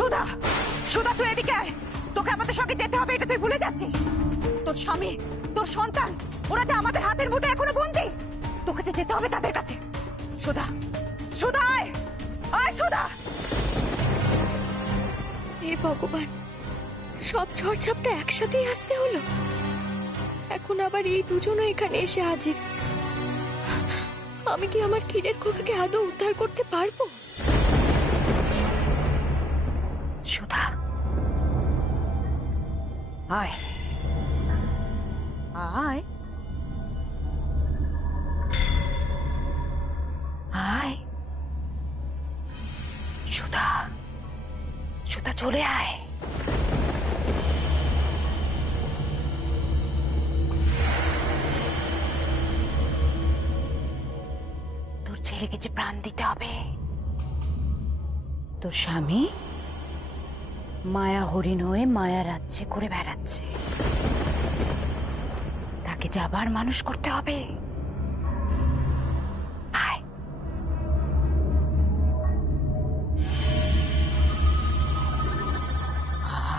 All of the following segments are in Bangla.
সুধা, সুধা তুই এদিকে আয়। তোকে আমাদের সঙ্গে যেতে হবে, এটা তুই ভুলে যাচ্ছিস। তোর স্বামী, তোর সন্তান, ওরা যে আমাদের হাতের মুঠে এখনো বন্দী। তোকে যে যেতে হবে তাদের কাছে। সুধা, সুধা আয়, আয় সুধা। হে ভগবান, সব ঝড়ঝাপটা একসাথেই আসতে হলো। এখন আবার এই দুজনও এখানে এসে হাজির। আমি কি আমার ক্ষীরের খোকাকে আদৌ উদ্ধার করতে পারবো? সুধা আয়, আয়, আয়। সুধা, সুধা চলে আয়। তোর ছেলেকে যে প্রাণ দিতে হবে। তোর স্বামী মায়া হরিণ হয়ে মায়া রাজ্যে করে বেড়াচ্ছে, তাকে যে আবার মানুষ করতে হবে। আয়,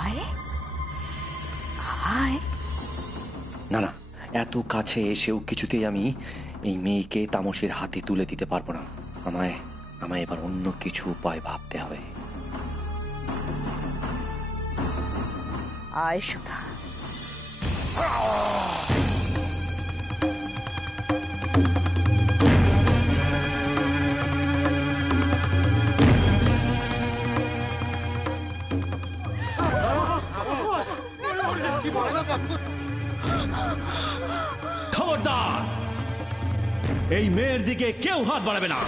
আয়, আয়। না না, এত কাছে এসেও কিছুতেই আমি এই মেয়েকে তামসের হাতে তুলে দিতে পারবো না। আমায় আমায় এবার অন্য কিছু উপায় ভাবতে হবে। আয় সুধা। খবরদার, এই মেয়ের দিকে কেউ হাত বাড়াবে না।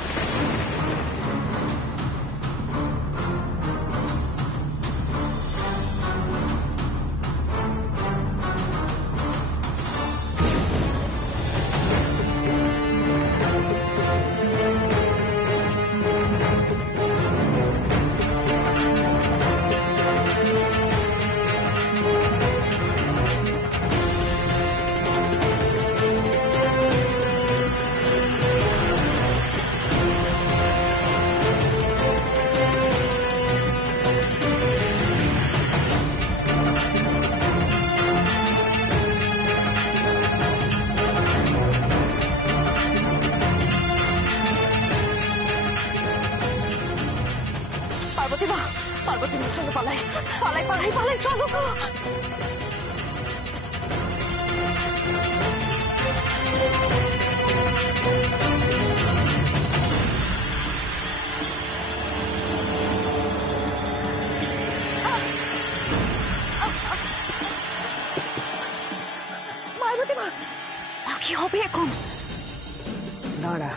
পার্বতী মা, পার্বতী মা চলো পালাই, পালাই, পালাই, পালাই, চলো। পার্বতী মা, কি হবে এখন? দাঁড়া।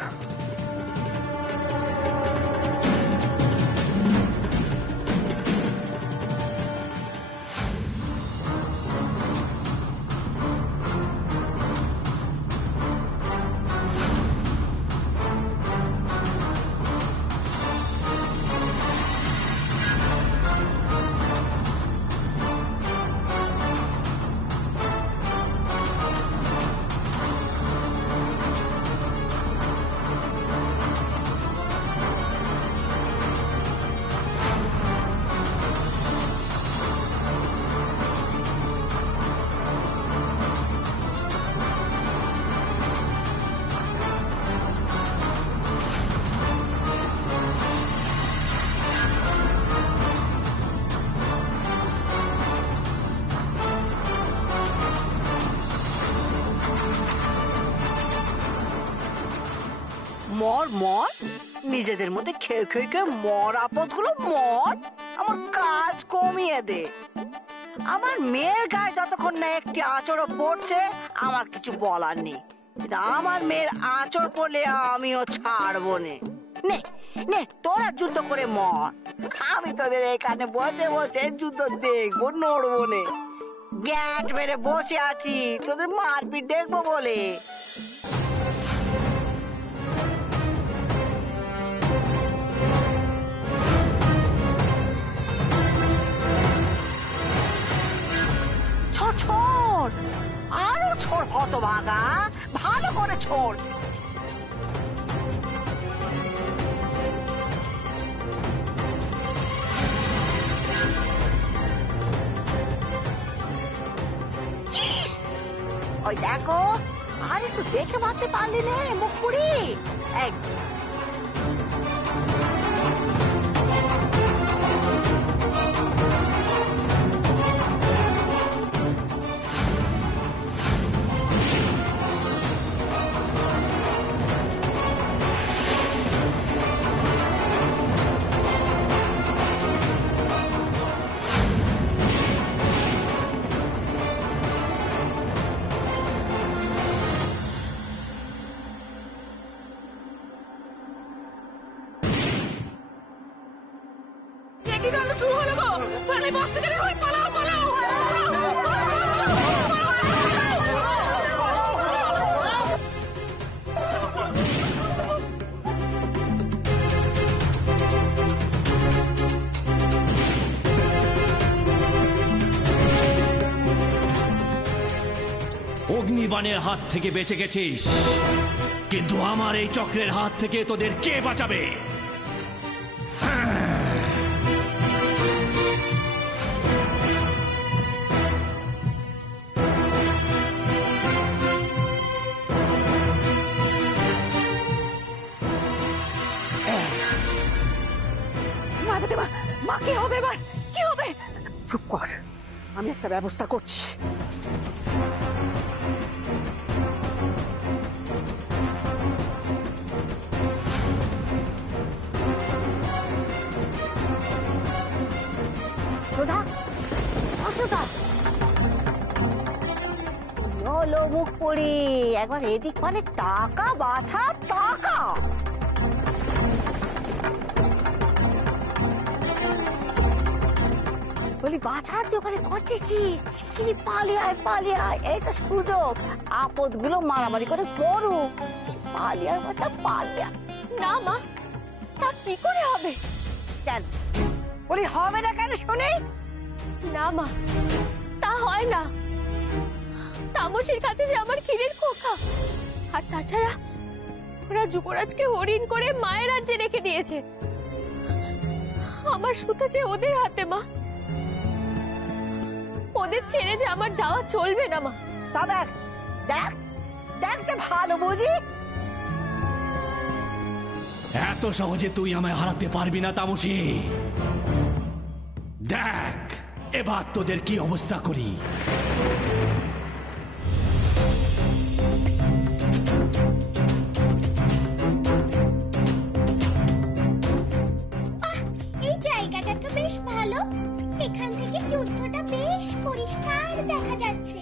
মর মর, নিজেদের মধ্যে খেয়ে খেয়ে খেয়ে মর, আপদগুলো মর, আমার কাজ কমিয়ে দে। আমার মেয়ের গায়ে যতক্ষণ না একটি আঁচড়ও পড়ছে আমার কিছু বলার নেই, কিন্তু আমার মেয়ের আঁচড় পড়লে আমিও ছাড়বো নে। নে নে, তোরা যুদ্ধ করে মর, আমি তোদের এখানে বসে বসে যুদ্ধ দেখবো, নড়বো নে। গ্যাট মেরে বসে আছি তোদের মারপিট দেখবো বলে। ছোড়, আরো ছোড় হতভাগা, ভালো করে ছোড়। ওই দেখো, আর একটু দেখে ভাবতে পারলি নে মুখ পুরি। এই অগ্নিবাণের হাত থেকে বেঁচে গেছিস, কিন্তু আমার এই চক্রের হাত থেকে তোদের কে বাঁচাবে? মা কি হবে এবার? কি হবে? চুপ কর, আমি একটা ব্যবস্থা করছি। সুধা, অসুধা, চলো মুখ পড়ি, একবার এদিক মানে টাকা বাছা, টাকা। বলি বাছা, তুই ওখানে করছিস কি? শিগগিরই পালিয়ে আয়, পালিয়ে আয়, এই তো সুযোগ। আপদ গুলো মারামারি করে পড়ুক, পালিয়ে আয় বাচ্চা, পালিয়ে আয়। না মা, তা কি করে হবে? কেন বলি হবে না কেন শুনি? না মা, তা হয় না। তামসের কাছে যে আমার ক্ষীরের খোকা, আর তাছাড়া ওরা যুবরাজকে হরিণ করে মায়ের রাজ্যে রেখে দিয়েছে। আমার সুতা যে ওদের হাতে মা, ওদের ছেড়ে যে আমার যাওয়া চলবে না মা। তা দেখ, দেখ, দেখ যে ভালো বুঝি। এত সহজে তুই আমায় হারাতে পারবি না তামসী। দেখ এবার তোদের কি অবস্থা করি। এই জায়গাটা তো বেশ ভালো, এখান থেকে যুদ্ধটা বেশ পরিষ্কার দেখা যাচ্ছে।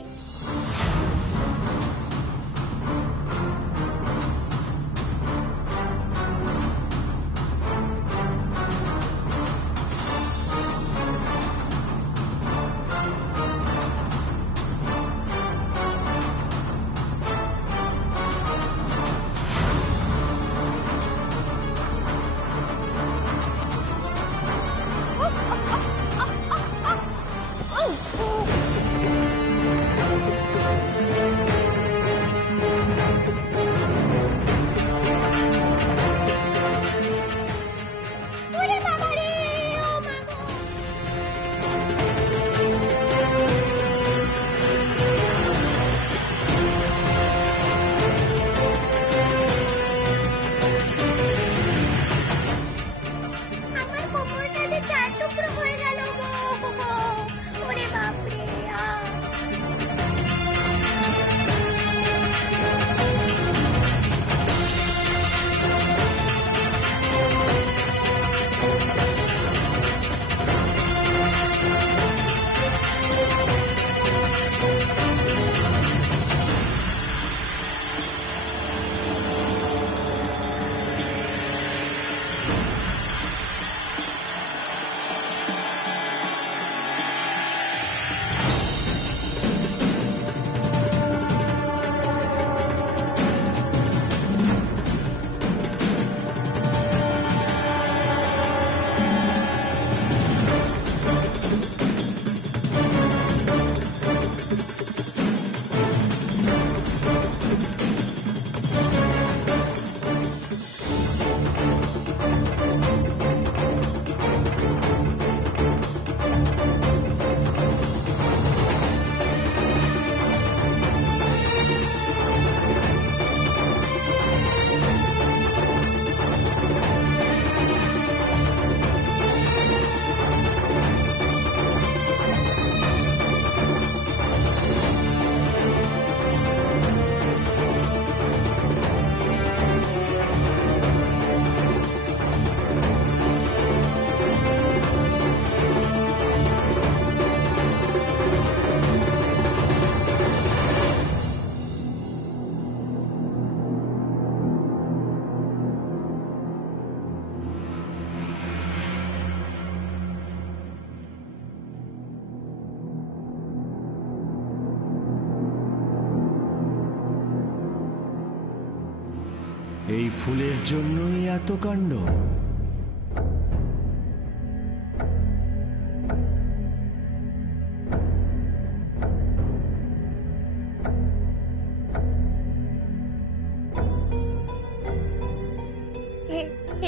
এই ফুলের জন্যই এত কাণ্ড।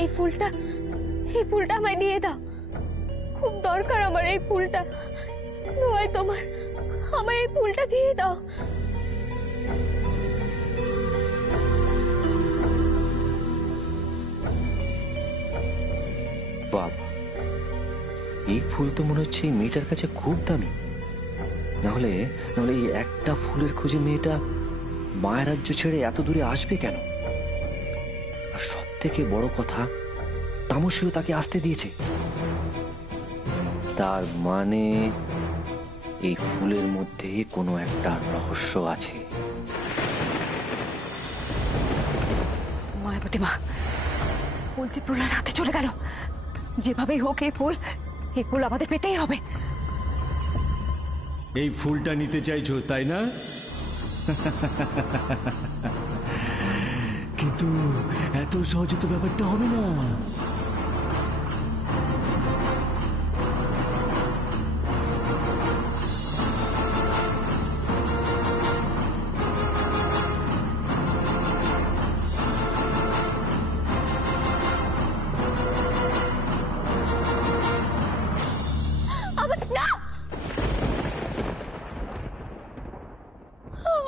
এই ফুলটা আমায় দিয়ে দাও, খুব দরকার আমার এই ফুলটা। নয় তোমার, আমায় এই ফুলটা দিয়ে দাও। বাবা, এই ফুল তো মনে হচ্ছে এই মেয়েটার কাছে খুব দামি। নাহলে এই একটা ফুলের খোঁজে মেয়েটা মায়ের রাজ্য ছেড়ে এত দূরে আসবে কেন? আর সব থেকে বড় কথা, তামসীও তাকে আসতে দিয়েছে। তার মানে এই ফুলের মধ্যে কোনো একটা রহস্য আছে। মায়াবতী মা, ফুল যে প্রলয়ের হাতে চলে গেল, যেভাবেই হোক এই ফুল আমাদের পেতেই হবে। এই ফুলটা নিতে চাইছো তাই না? কিন্তু এত সহজে তো ব্যাপারটা হবে না। আমার না,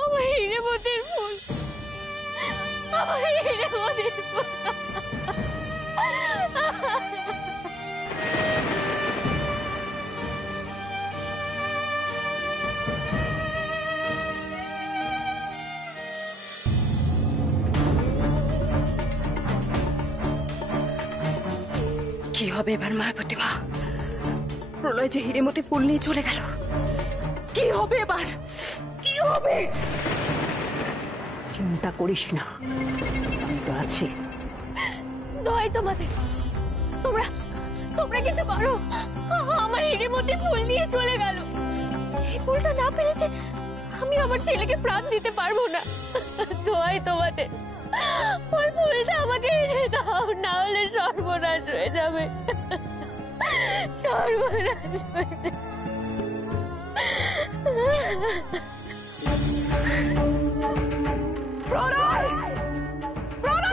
আমার হিরেমতির ফুল, আমার হিরেমতির ফুল। কি হবে এবার মায়াবতী মা? প্রলয় যে হিরেমতি ফুল নিয়ে চলে গেল, কি হবে এবার? কি হবে? চিন্তা করিস না, আমি তো আছি। নয় তোমাদের, তোমরা কিছু করো। আমার হিরেমতির ফুল নিয়ে চলে গেল। এই ফুলটা না পেলেছে আমি আমার ছেলেকে প্রাণ দিতে পারবো না। নয় তোমাদের, ওই ফুলটা আমাকে এনে দাও, না হলে সর্বনাশ হয়ে যাবে। সর্বনাশ হয়ে যাবে। প্রলয়,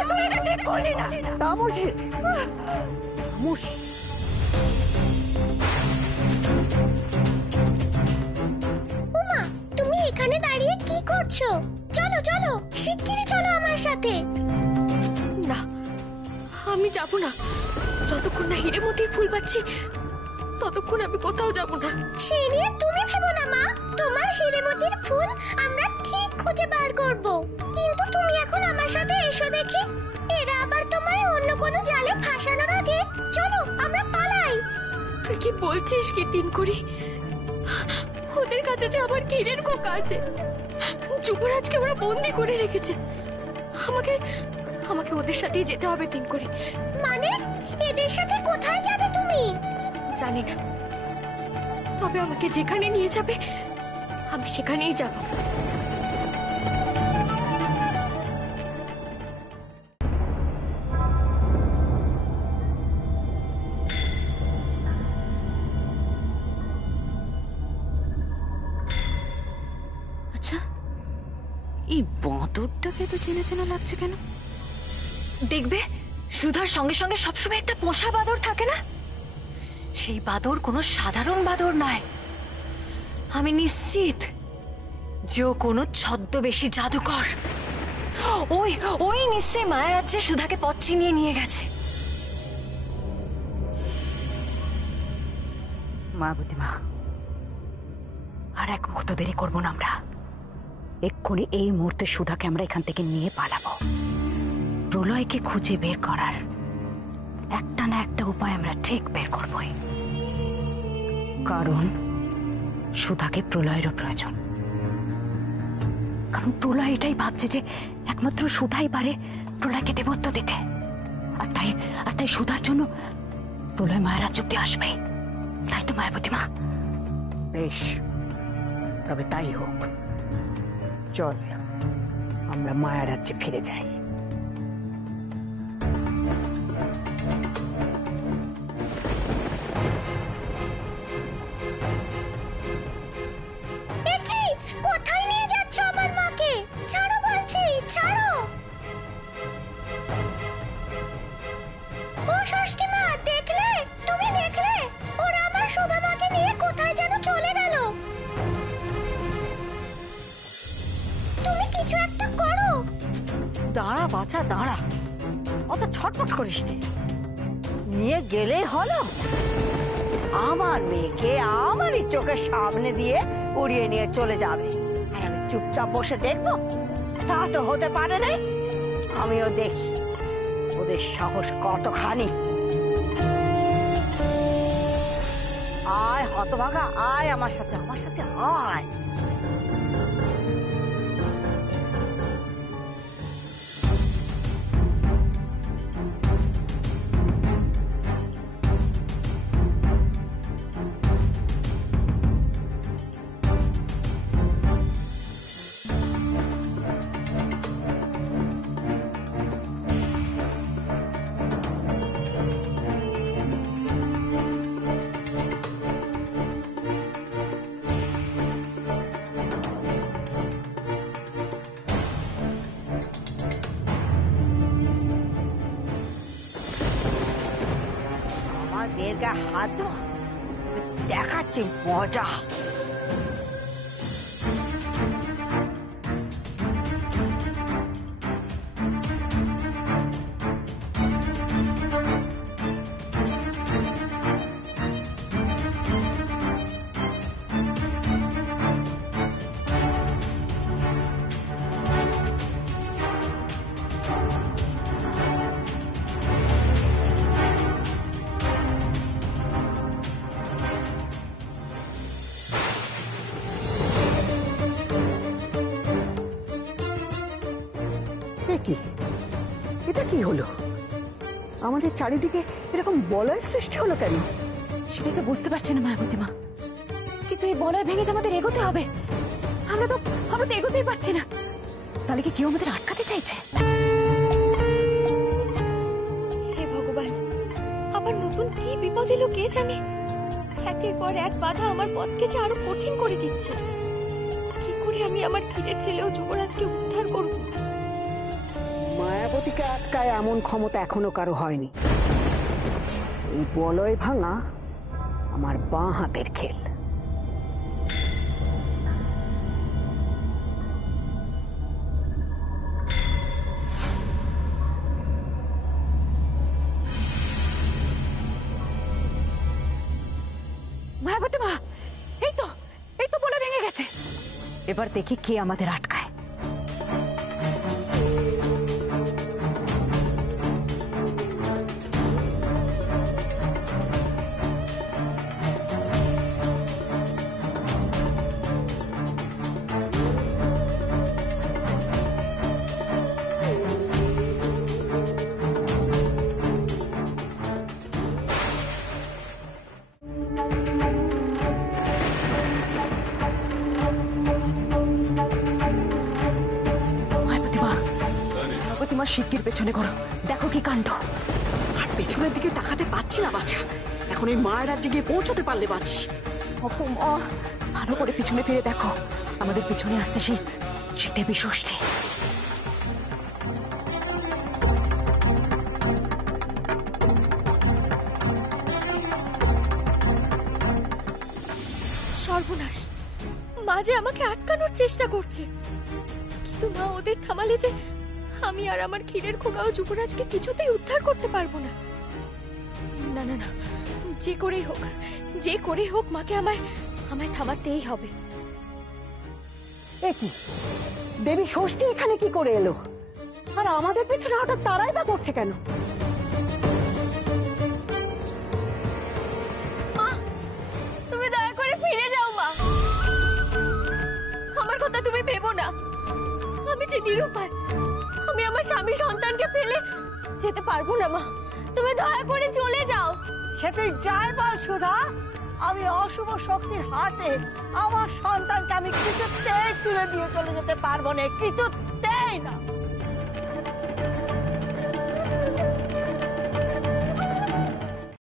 তুই এটা ঠিক করলি না। তামসী, উমা, তুমি এখানে দাঁড়িয়ে কি করছো? চলো চলো, শিগগিরই চলো আমার সাথে। না, আমি যাব না। যতক্ষণ না হিরেমতির ফুল পাচ্ছি ততক্ষণ আমি কোথাও যাব না। সে নিয়ে তুমি ভেবো না মা, তোমার হিরেমতির ফুল আমরা ঠিক খুঁজে বার করব। কিন্তু তুমি এখন আমার সাথে এসো দেখি, এরা আবার তোমায় অন্য কোনো জালে ফাঁসানোর আগে চলো আমরা পালাই। তুই কি বলছিস কি তিন করি? ওদের কাছে যে আমার ক্ষীরের খোকা আছে, যুবরাজকে ওরা বন্দি করে রেখেছে। আমাকে ওদের সাথেই যেতে হবে তিন করি। মানে এদের সাথে কোথায় যাবে তুমি? জানি না, তবে আমাকে যেখানে নিয়ে যাবে আমি সেখানেই যাব। আচ্ছা, এই বাঁদরটাকে তো চেনা চেনা লাগছে কেন? দেখবে, সুধার সঙ্গে সঙ্গে সবসময় একটা পোষা বাঁদর থাকে না? সেই বাঁদর কোনো সাধারণ বাঁদর নয়। আমি নিশ্চিত যে ও কোনো ছদ্মবেশী জাদুকর। ওই নিশ্চয়ই মায়ের রাজ্যে সুধাকে পথ চিনিয়ে নিয়ে গেছে। মায়াবতী মা, আর এক মুহূর্ত দেরি করবো না আমরা। এক্ষুনি এই মুহূর্তে সুধাকে আমরা এখান থেকে নিয়ে পালাবো। প্রলয়কে খুঁজে বের করার একটা না একটা উপায় আমরা ঠিক বের করবই। কারণ সুধাকে প্রলয়েরও প্রয়োজন। কারণ প্রলয় এটাই ভাবছে যে একমাত্র সুধাই পারে প্রলয়কে দেবত্ব দিতে। আর তাই সুধার জন্য প্রলয় মায়ের রাজ্য অব্দি আসবে। তাই তো মায়াবতী মা? বেশ, তবে তাই হোক। চল আমরা মায়া রাজ্যে ফিরে যাই। করিস নি, নিয়ে গেলেই হলো। আমার মেয়েকে আমারই চোখের সামনে দিয়ে উড়িয়ে নিয়ে চলে যাবে, আর আমি চুপচাপ বসে দেখবো? তা তো হতে পারে না। আমিও দেখি ওদের সাহস কতখানি। আয় হতভাগা, আয় আমার সাথে, আমার সাথে আয়। আমার মেয়ের গায়ে হাত দেওয়া দেখাচ্ছি মজা। কি এটা কি হলো? আমাদের চারিদিকে এরকম বলয় সৃষ্টি হলো কেন? সেটাই তো বুঝতে পারছি না মায়াবতী মা। কিন্তু এই বলয় ভেঙে যে আমাদের এগোতে হবে, আমরা তো এগোতেই পারছি না। তাহলে কি কেউ আমাদের আটকাতে চাইছে? হে ভগবান, আবার নতুন কি বিপদ এলো কে জানে। একের পর এক বাধা আমার পথকে যে আরো কঠিন করে দিচ্ছে। কি করে আমি আমার ক্ষীরের ছেলে ও যুবরাজকে উদ্ধার করব? মায়াবতীকে আটকায় এমন ক্ষমতা এখনো কারো হয়নি। এই বলয় ভাঙা আমার বাঁ হাতের খেল। মায়াবতী মা, এই তো বলয় ভেঙে গেছে। এবার দেখি কে আমাদের আটকায়। শিগগির পেছনে করো, দেখো কি কাণ্ড। আর পেছনের দিকে তাকাতে পাচ্ছি না বাছা। এখন এই মায়ের রাজ্যে গিয়ে পৌঁছতে পারলে বাঁচি। ভালো করে পিছনে ফিরে দেখো, আমাদের পিছনে আসছে সেই দেবী ষষ্ঠী। সর্বনাশ, মা যে আমাকে আটকানোর চেষ্টা করছে। কিন্তু মা ওদের থামালে যে আমি আর আমার ক্ষীরের খোকা ও যুবরাজকে কিছুতেই উদ্ধার করতে পারবো না। না না না, যে করেই হোক মাকে আমায় থামাতেই হবে। এ কি, দেবী ষষ্ঠী এখানে কি করে এলো? আর আমাদের পেছনে হঠাৎ তারাই বা করছে কেন? মা, তুমি দয়া করে ফিরে যাও মা। আমার কথা তুমি ভেবো না। আমি যে নিরুপায়, আমি আমার স্বামী সন্তানকে ফেলে যেতে পারবো না মা। তুমি দয়া করে চলে যাও। সেটাই যাই বল সুধা, আমি অশুভ শক্তির হাতে আমার সন্তানকে আমি কিছুতেই তুলে দিয়ে চলে যেতে পারবো না, কিছুতেই না।